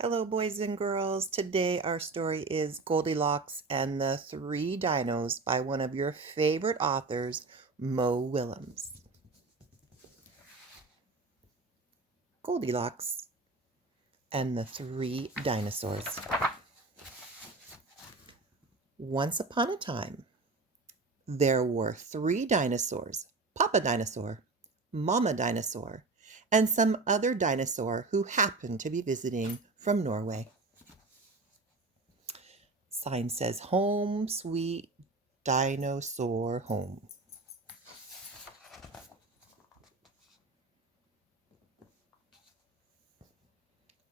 Hello, boys and girls. Today, our story is Goldilocks and the Three Dinos by one of your favorite authors, Mo Willems. Goldilocks and the Three Dinosaurs. Once upon a time, there were three dinosaurs: Papa Dinosaur, Mama Dinosaur, and some other dinosaur who happened to be visiting from Norway. Sign says, "Home, sweet dinosaur home."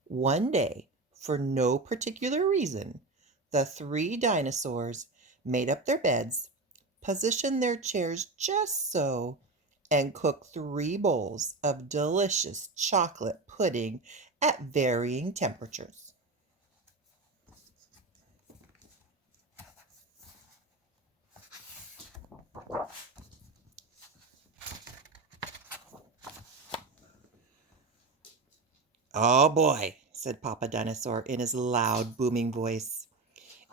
One day, for no particular reason, the three dinosaurs made up their beds, positioned their chairs just so, and cooked three bowls of delicious chocolate pudding at varying temperatures. "Oh boy," said Papa Dinosaur in his loud, booming voice.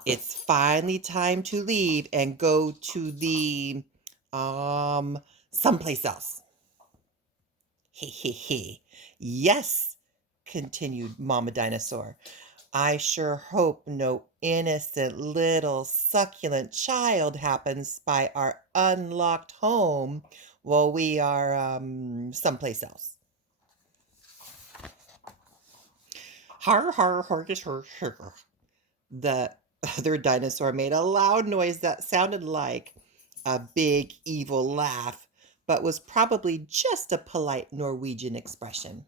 "It's finally time to leave and go to the, um, someplace else." "He, he, he. Yes," continued Mama Dinosaur. "I sure hope no innocent little succulent child happens by our unlocked home while we are, someplace else." "Har, har, harkus, har, har." The other dinosaur made a loud noise that sounded like a big evil laugh, but was probably just a polite Norwegian expression.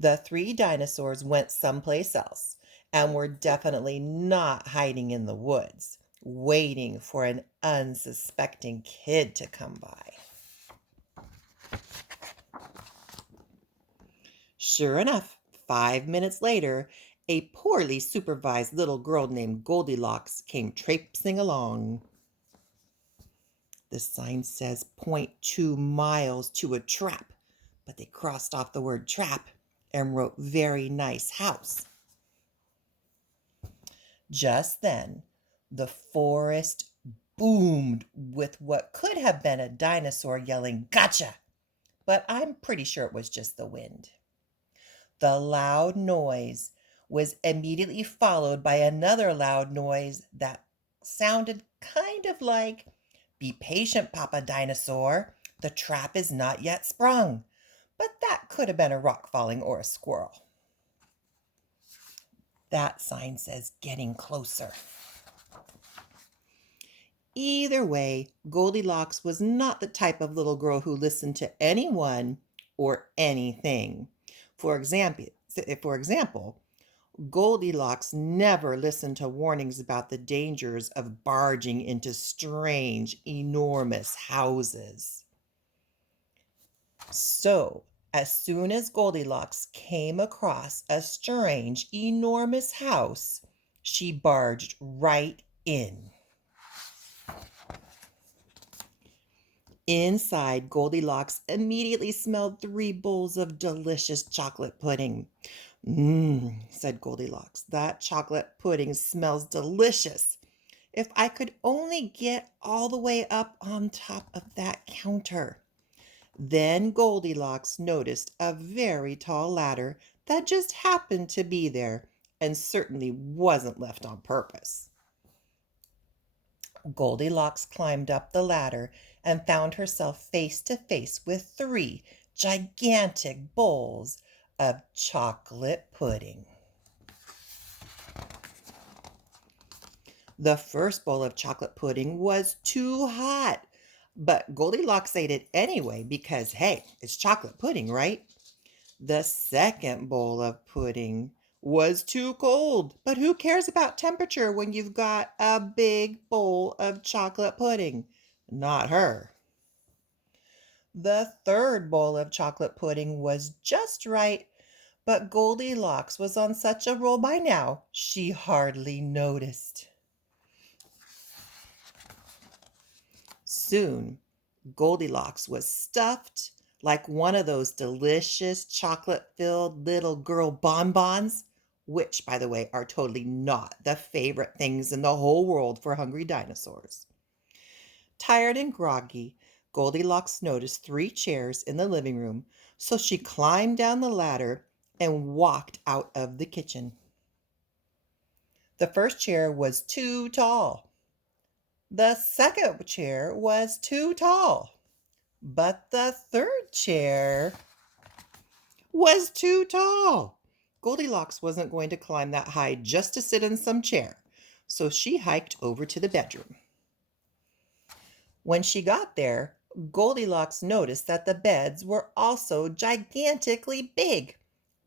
The three dinosaurs went someplace else and were definitely not hiding in the woods, waiting for an unsuspecting kid to come by. Sure enough, 5 minutes later, a poorly supervised little girl named Goldilocks came traipsing along. The sign says 0.2 miles to a trap, but they crossed off the word trap and wrote very nice house. Just then, the forest boomed with what could have been a dinosaur yelling, "Gotcha!" But I'm pretty sure it was just the wind. The loud noise was immediately followed by another loud noise that sounded kind of like, "Be patient, Papa Dinosaur. The trap is not yet sprung." But that could have been a rock falling or a squirrel. That sign says getting closer. Either way, Goldilocks was not the type of little girl who listened to anyone or anything. For example, Goldilocks never listened to warnings about the dangers of barging into strange, enormous houses. So, as soon as Goldilocks came across a strange, enormous house, she barged right in. Inside, Goldilocks immediately smelled three bowls of delicious chocolate pudding. "Mmm," said Goldilocks, "that chocolate pudding smells delicious. If I could only get all the way up on top of that counter." Then Goldilocks noticed a very tall ladder that just happened to be there and certainly wasn't left on purpose. Goldilocks climbed up the ladder and found herself face to face with three gigantic bowls of chocolate pudding. The first bowl of chocolate pudding was too hot, but Goldilocks ate it anyway because, hey, it's chocolate pudding, right? The second bowl of pudding was too cold, but who cares about temperature when you've got a big bowl of chocolate pudding? Not her. The third bowl of chocolate pudding was just right, but Goldilocks was on such a roll by now, she hardly noticed. Soon, Goldilocks was stuffed, like one of those delicious chocolate-filled little girl bonbons, which, by the way, are totally not the favorite things in the whole world for hungry dinosaurs. Tired and groggy, Goldilocks noticed 3 chairs in the living room, so she climbed down the ladder and walked out of the kitchen. The first chair was too tall. The second chair was too tall. But the third chair was too tall. Goldilocks wasn't going to climb that high just to sit in some chair, so she hiked over to the bedroom. When she got there, Goldilocks noticed that the beds were also gigantically big.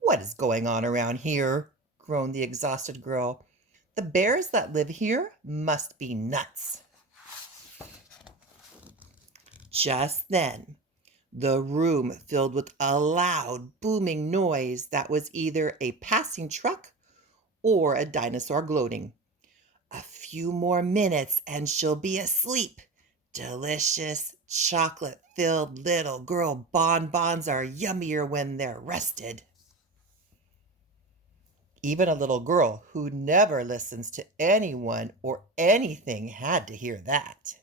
"What is going on around here?" groaned the exhausted girl. "The bears that live here must be nuts." Just then, the room filled with a loud, booming noise that was either a passing truck or a dinosaur gloating. "A few more minutes and she'll be asleep. Delicious, chocolate-filled little girl bonbons are yummier when they're rested." Even a little girl who never listens to anyone or anything had to hear that.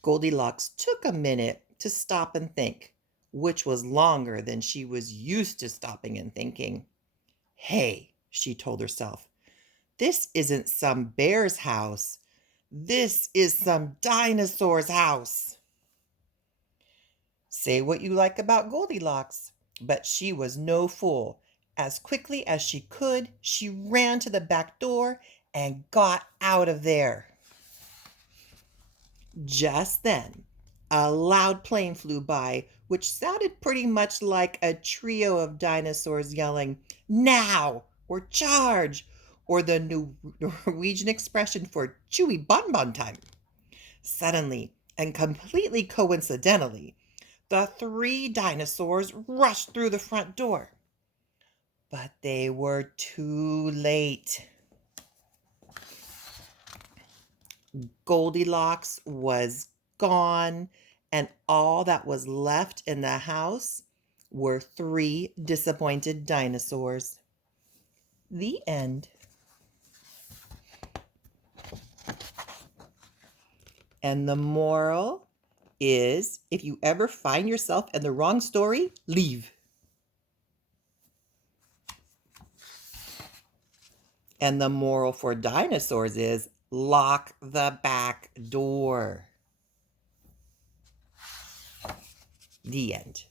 Goldilocks took a minute to stop and think, which was longer than she was used to stopping and thinking. "Hey," she told herself, "this isn't some bear's house. This is some dinosaur's house." Say what you like about Goldilocks, but she was no fool. As quickly as she could, she ran to the back door and got out of there. Just then, a loud plane flew by, which sounded pretty much like a trio of dinosaurs yelling, "Now!" or "Charge!" or the Norwegian expression for chewy bonbon time. Suddenly, and completely coincidentally, the 3 dinosaurs rushed through the front door. But they were too late. Goldilocks was gone, and all that was left in the house were 3 disappointed dinosaurs. The end. And the moral is, if you ever find yourself in the wrong story, leave. And the moral for dinosaurs is, lock the back door. The end.